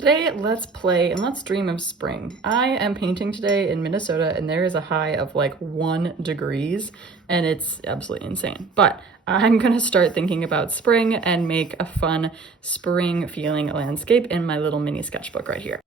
Today, let's play and let's dream of spring. I am painting today in Minnesota and there is a high of like 1 degrees and it's absolutely insane. But I'm gonna start thinking about spring and make a fun spring feeling landscape in my little mini sketchbook right here.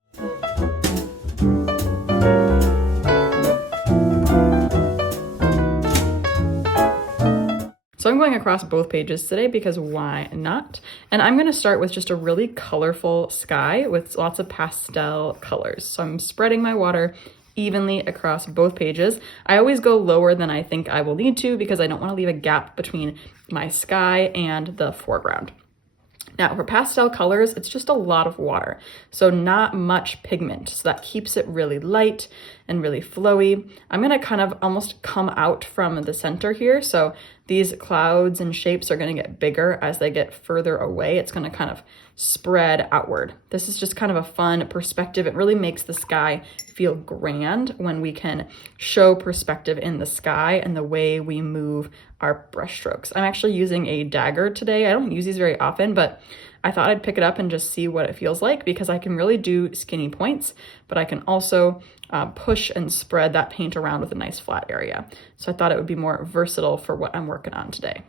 So I'm going across both pages today because why not? And I'm gonna start with just a really colorful sky with lots of pastel colors. So I'm spreading my water evenly across both pages. I always go lower than I think I will need to because I don't wanna leave a gap between my sky and the foreground. Now for pastel colors, it's just a lot of water, so not much pigment. So that keeps it really light and really flowy. I'm gonna kind of almost come out from the center here. So these clouds and shapes are gonna get bigger as they get further away. It's gonna kind of spread outward. This is just kind of a fun perspective. It really makes the sky feel grand when we can show perspective in the sky and the way we move our brush strokes. I'm actually using a Dagger today. I don't use these very often, but I thought I'd pick it up and just see what it feels like because I can really do skinny points, but I can also push and spread that paint around with a nice flat area. So I thought it would be more versatile for what I'm working on today.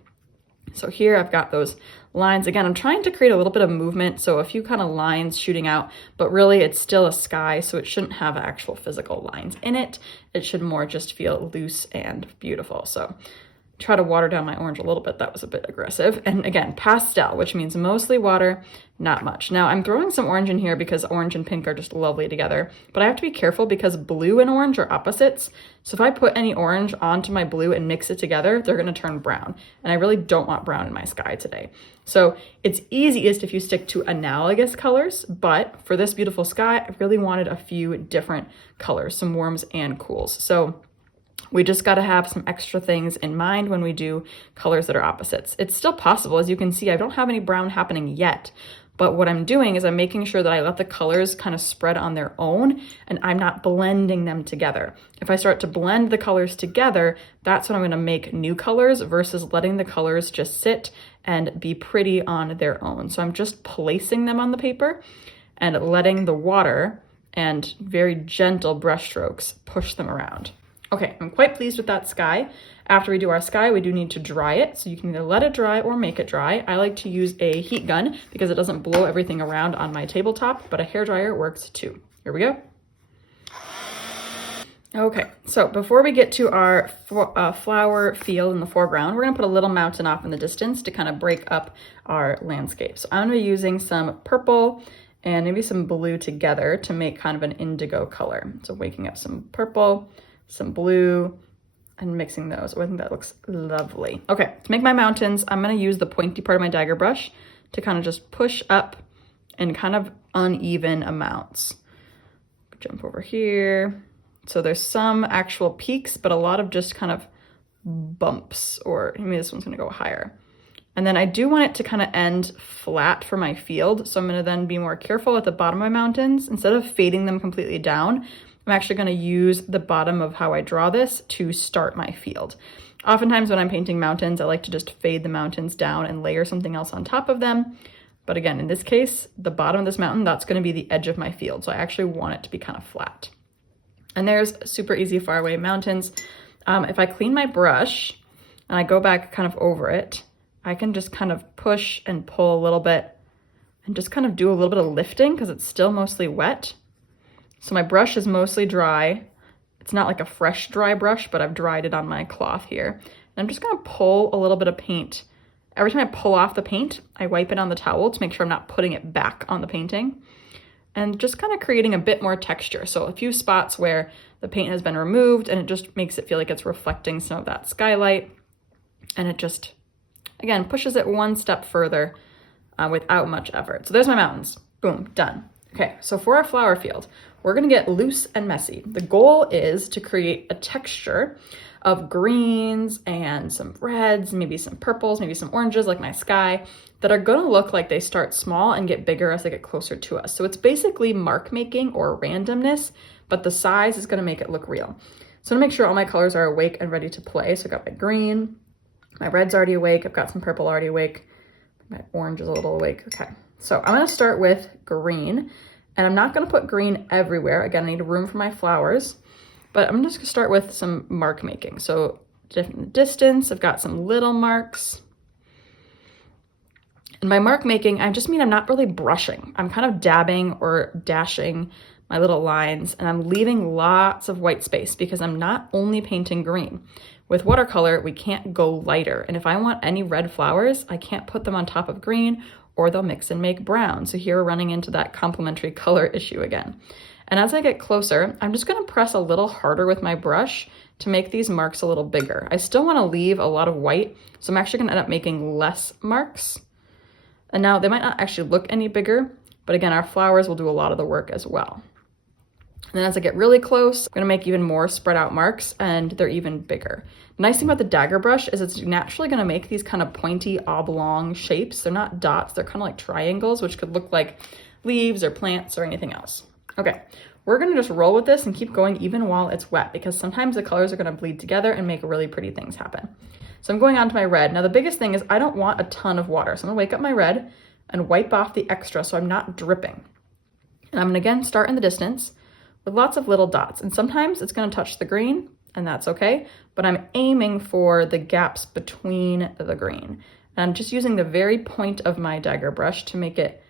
So here I've got those lines. Again, I'm trying to create a little bit of movement, so a few kind of lines shooting out, but really it's still a sky, so it shouldn't have actual physical lines in it. It should more just feel loose and beautiful. So try to water down my orange a little bit. That was a bit aggressive. And again, pastel, which means mostly water, not much. Now I'm throwing some orange in here because orange and pink are just lovely together, but I have to be careful because blue and orange are opposites. So if I put any orange onto my blue and mix it together, they're gonna turn brown. And I really don't want brown in my sky today. So it's easiest if you stick to analogous colors, but for this beautiful sky, I really wanted a few different colors, some warms and cools. So we just got to have some extra things in mind when we do colors that are opposites. It's still possible. As you can see, I don't have any brown happening yet, but what I'm doing is I'm making sure that I let the colors kind of spread on their own and I'm not blending them together. If I start to blend the colors together, that's when I'm going to make new colors versus letting the colors just sit and be pretty on their own. So I'm just placing them on the paper and letting the water and very gentle brush strokes push them around. Okay, I'm quite pleased with that sky. After we do our sky, we do need to dry it. So you can either let it dry or make it dry. I like to use a heat gun because it doesn't blow everything around on my tabletop, but a hairdryer works too. Here we go. Okay, so before we get to our flower field in the foreground, we're gonna put a little mountain off in the distance to kind of break up our landscape. So I'm gonna be using some purple and maybe some blue together to make kind of an indigo color. So waking up some purple, some blue, and mixing those. Oh, I think that looks lovely. Okay, to make my mountains, I'm gonna use the pointy part of my Dagger brush to kind of just push up in kind of uneven amounts. Jump over here. So there's some actual peaks, but a lot of just kind of bumps, or maybe this one's gonna go higher. And then I do want it to kind of end flat for my field. So I'm gonna then be more careful at the bottom of my mountains. Instead of fading them completely down, I'm actually going to use the bottom of how I draw this to start my field. Oftentimes when I'm painting mountains, I like to just fade the mountains down and layer something else on top of them. But again, in this case, the bottom of this mountain, that's going to be the edge of my field. So I actually want it to be kind of flat. And there's super easy faraway mountains. If I clean my brush and I go back kind of over it, I can just kind of push and pull a little bit and just kind of do a little bit of lifting because it's still mostly wet. So my brush is mostly dry. It's not like a fresh dry brush, but I've dried it on my cloth here. And I'm just gonna pull a little bit of paint. Every time I pull off the paint, I wipe it on the towel to make sure I'm not putting it back on the painting. And just kind of creating a bit more texture. So a few spots where the paint has been removed and it just makes it feel like it's reflecting some of that skylight. And it just, again, pushes it one step further without much effort. So there's my mountains. Boom, done. Okay, so for our flower field, we're gonna get loose and messy. The goal is to create a texture of greens and some reds, maybe some purples, maybe some oranges like my sky, that are gonna look like they start small and get bigger as they get closer to us. So it's basically mark making or randomness, but the size is gonna make it look real. So I'm gonna make sure all my colors are awake and ready to play. So I've got my green, my red's already awake, I've got some purple already awake, my orange is a little awake, okay. So I'm gonna start with green. And I'm not gonna put green everywhere. Again, I need room for my flowers, but I'm just gonna start with some mark making. So different distance, I've got some little marks. And by mark making, I just mean I'm not really brushing. I'm kind of dabbing or dashing my little lines, and I'm leaving lots of white space because I'm not only painting green. With watercolor, we can't go lighter. And if I want any red flowers, I can't put them on top of green or they'll mix and make brown. So here we're running into that complementary color issue again. And as I get closer, I'm just gonna press a little harder with my brush to make these marks a little bigger. I still wanna leave a lot of white, so I'm actually gonna end up making less marks. And now they might not actually look any bigger, but again, our flowers will do a lot of the work as well. And then as I get really close, I'm gonna make even more spread out marks and they're even bigger. The nice thing about the Dagger brush is it's naturally gonna make these kind of pointy oblong shapes. They're not dots, they're kind of like triangles, which could look like leaves or plants or anything else. Okay, we're gonna just roll with this and keep going even while it's wet because sometimes the colors are gonna bleed together and make really pretty things happen. So I'm going on to my red. Now the biggest thing is I don't want a ton of water. So I'm gonna wake up my red and wipe off the extra so I'm not dripping. And I'm gonna again start in the distance with lots of little dots. And sometimes it's gonna touch the green and that's okay, but I'm aiming for the gaps between the green. And I'm just using the very point of my Dagger brush to make it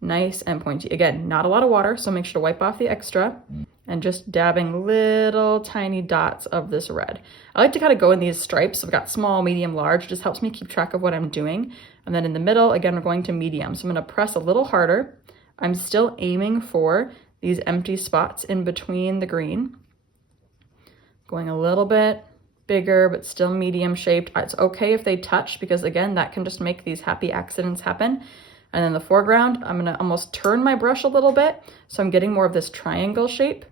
nice and pointy. Again, not a lot of water, so make sure to wipe off the extra and just dabbing little tiny dots of this red. I like to kind of go in these stripes. I've got small, medium, large. It just helps me keep track of what I'm doing. And then in the middle, again, we're going to medium. So I'm gonna press a little harder. I'm still aiming for these empty spots in between the green. Going a little bit bigger, but still medium shaped. It's okay if they touch because again, that can just make these happy accidents happen. And then the foreground, I'm gonna almost turn my brush a little bit. So I'm getting more of this triangle shape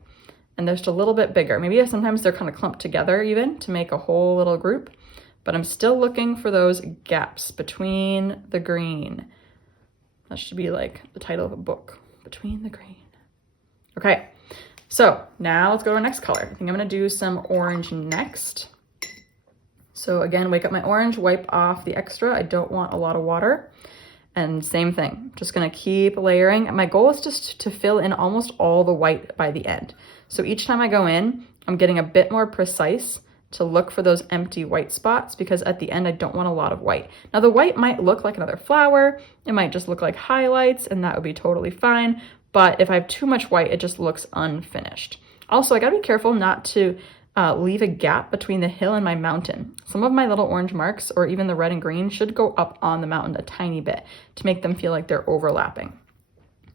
and they're just a little bit bigger. Maybe sometimes they're kind of clumped together even to make a whole little group, but I'm still looking for those gaps between the green. That should be like the title of a book, Between the Green. Okay, so now let's go to our next color. I think I'm gonna do some orange next. So again, wake up my orange, wipe off the extra. I don't want a lot of water. And same thing, just gonna keep layering. My goal is just to fill in almost all the white by the end. So each time I go in, I'm getting a bit more precise to look for those empty white spots because at the end, I don't want a lot of white. Now the white might look like another flower. It might just look like highlights and that would be totally fine. But if I have too much white, it just looks unfinished. Also, I gotta be careful not to leave a gap between the hill and my mountain. Some of my little orange marks or even the red and green should go up on the mountain a tiny bit to make them feel like they're overlapping.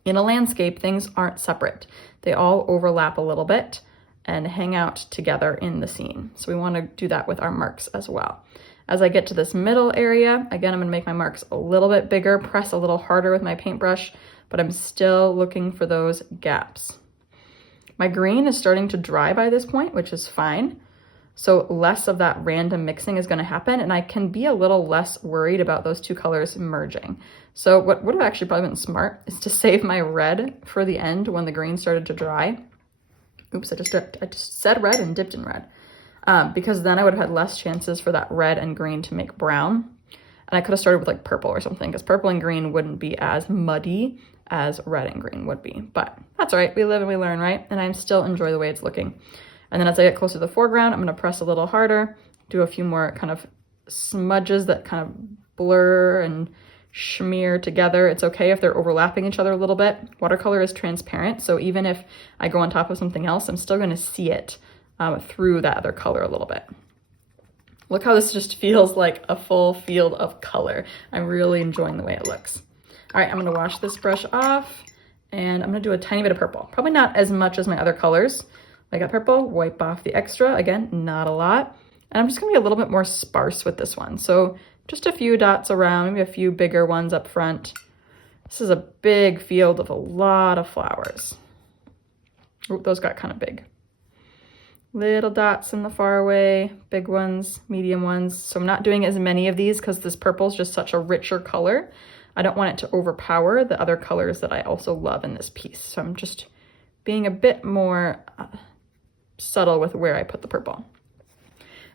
In a landscape, things aren't separate. They all overlap a little bit and hang out together in the scene. So we want to do that with our marks as well. As I get to this middle area, again, I'm gonna make my marks a little bit bigger, press a little harder with my paintbrush, but I'm still looking for those gaps. My green is starting to dry by this point, which is fine. So less of that random mixing is gonna happen and I can be a little less worried about those two colors merging. So what would have actually probably been smart is to save my red for the end when the green started to dry. Oops, I just said red and dipped in red. Because then I would have had less chances for that red and green to make brown. And I could have started with like purple or something because purple and green wouldn't be as muddy as red and green would be, but that's all right. We live and we learn, right? And I still enjoy the way it's looking. And then as I get closer to the foreground, I'm gonna press a little harder, do a few more kind of smudges that kind of blur and smear together. It's okay if they're overlapping each other a little bit. Watercolor is transparent, so even if I go on top of something else, I'm still gonna see it through that other color a little bit. Look how this just feels like a full field of color. I'm really enjoying the way it looks. All right, I'm gonna wash this brush off and I'm gonna do a tiny bit of purple. Probably not as much as my other colors. I got purple, wipe off the extra. Again, not a lot. And I'm just gonna be a little bit more sparse with this one. So just a few dots around, maybe a few bigger ones up front. This is a big field of a lot of flowers. Ooh, those got kind of big. Little dots in the far away, big ones, medium ones. So I'm not doing as many of these because this purple is just such a richer color. I don't want it to overpower the other colors that I also love in this piece. So I'm just being a bit more subtle with where I put the purple.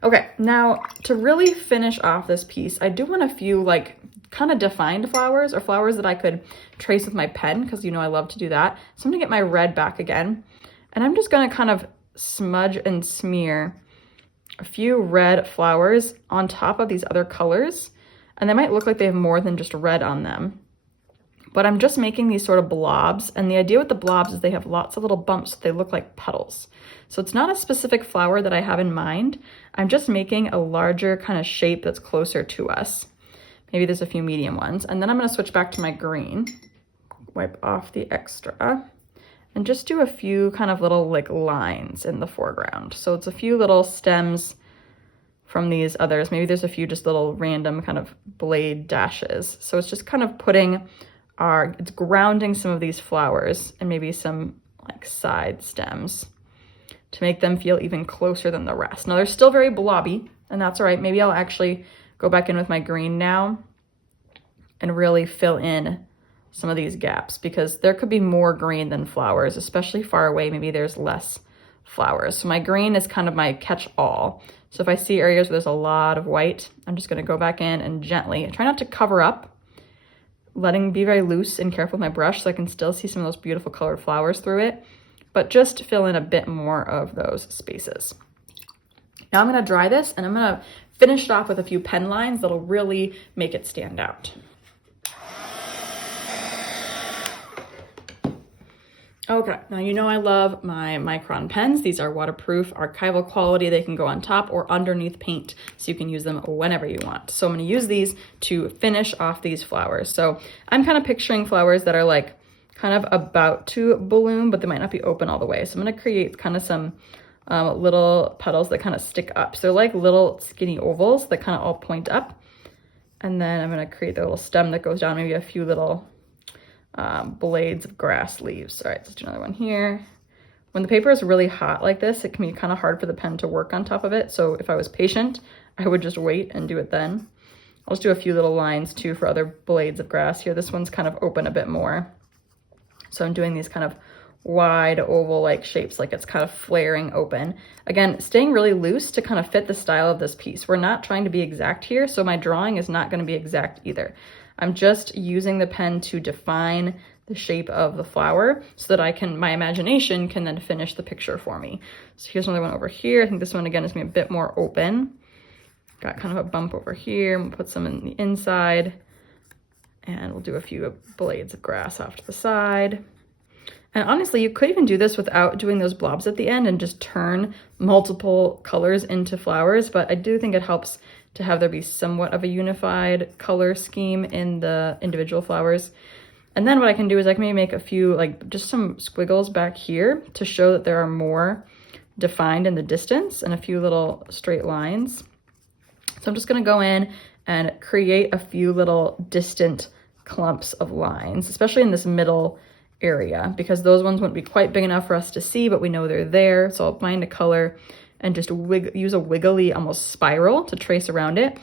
Okay, now to really finish off this piece, I do want a few like kind of defined flowers or flowers that I could trace with my pen, because you know I love to do that. So I'm gonna get my red back again, and I'm just gonna kind of smudge and smear a few red flowers on top of these other colors. And they might look like they have more than just red on them. But I'm just making these sort of blobs. And the idea with the blobs is they have lots of little bumps, so they look like petals. So it's not a specific flower that I have in mind. I'm just making a larger kind of shape that's closer to us. Maybe there's a few medium ones. And then I'm gonna switch back to my green, wipe off the extra, and just do a few kind of little like lines in the foreground. So it's a few little stems from these others. Maybe there's a few just little random kind of blade dashes. So it's just kind of it's grounding some of these flowers and maybe some like side stems to make them feel even closer than the rest. Now they're still very blobby, and that's all right. Maybe I'll actually go back in with my green now and really fill in some of these gaps, because there could be more green than flowers, especially far away. Maybe there's less flowers. So my green is kind of my catch-all. So if I see areas where there's a lot of white, I'm just gonna go back in and gently, try not to cover up, be very loose and careful with my brush so I can still see some of those beautiful colored flowers through it, but just fill in a bit more of those spaces. Now I'm gonna dry this, and I'm gonna finish it off with a few pen lines that'll really make it stand out. Okay, now you know I love my micron pens. These are waterproof, archival quality. They can go on top or underneath paint, so you can use them whenever you want. So I'm gonna use these to finish off these flowers. So I'm kind of picturing flowers that are like kind of about to bloom, but they might not be open all the way. So I'm gonna create kind of some little petals that kind of stick up. So they're like little skinny ovals that kind of all point up. And then I'm gonna create the little stem that goes down, maybe a few little blades of grass leaves. All right, let's do another one here. When the paper is really hot like this, it can be kind of hard for the pen to work on top of it. So if I was patient, I would just wait and do it then. I'll just do a few little lines too for other blades of grass here. This one's kind of open a bit more. So I'm doing these kind of wide oval-like shapes, like it's kind of flaring open. Again, staying really loose to kind of fit the style of this piece. We're not trying to be exact here, so my drawing is not going to be exact either. I'm just using the pen to define the shape of the flower so that my imagination can then finish the picture for me. So here's another one over here. I think this one again is gonna be a bit more open. Got kind of a bump over here. We'll put some in the inside, and we'll do a few blades of grass off to the side. And honestly, you could even do this without doing those blobs at the end and just turn multiple colors into flowers, but I do think it helps to have there be somewhat of a unified color scheme in the individual flowers. And then what I can do is I can maybe make a few, like just some squiggles back here to show that there are more defined in the distance, and a few little straight lines. So I'm just gonna go in and create a few little distant clumps of lines, especially in this middle area, because those ones wouldn't be quite big enough for us to see, but we know they're there. So I'll find a color and just use a wiggly almost spiral to trace around it.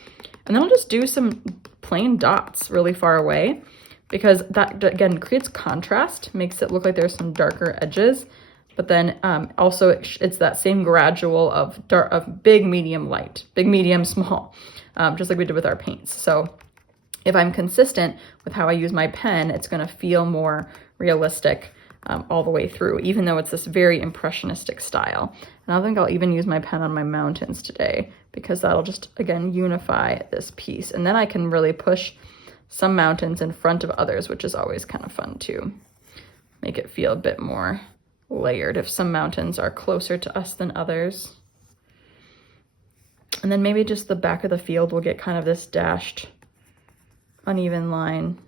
And then I'll just do some plain dots really far away, because that again creates contrast, makes it look like there's some darker edges, but then also it's that same gradual of big, medium, light, big, medium, small, just like we did with our paints. So if I'm consistent with how I use my pen, it's gonna feel more realistic all the way through, even though it's this very impressionistic style. And I think I'll even use my pen on my mountains today, because that'll just, again, unify this piece. And then I can really push some mountains in front of others, which is always kind of fun too. Make it feel a bit more layered if some mountains are closer to us than others. And then maybe just the back of the field will get kind of this dashed, uneven line.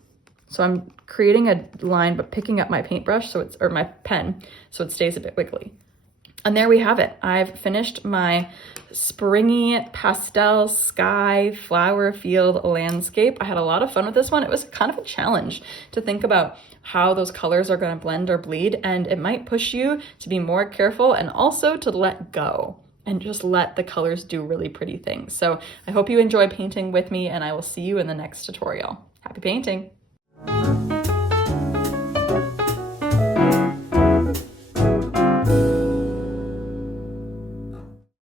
So I'm creating a line, but picking up my paintbrush, or my pen, so it stays a bit wiggly. And there we have it. I've finished my springy pastel sky flower field landscape. I had a lot of fun with this one. It was kind of a challenge to think about how those colors are going to blend or bleed, and it might push you to be more careful and also to let go and just let the colors do really pretty things. So I hope you enjoy painting with me, and I will see you in the next tutorial. Happy painting!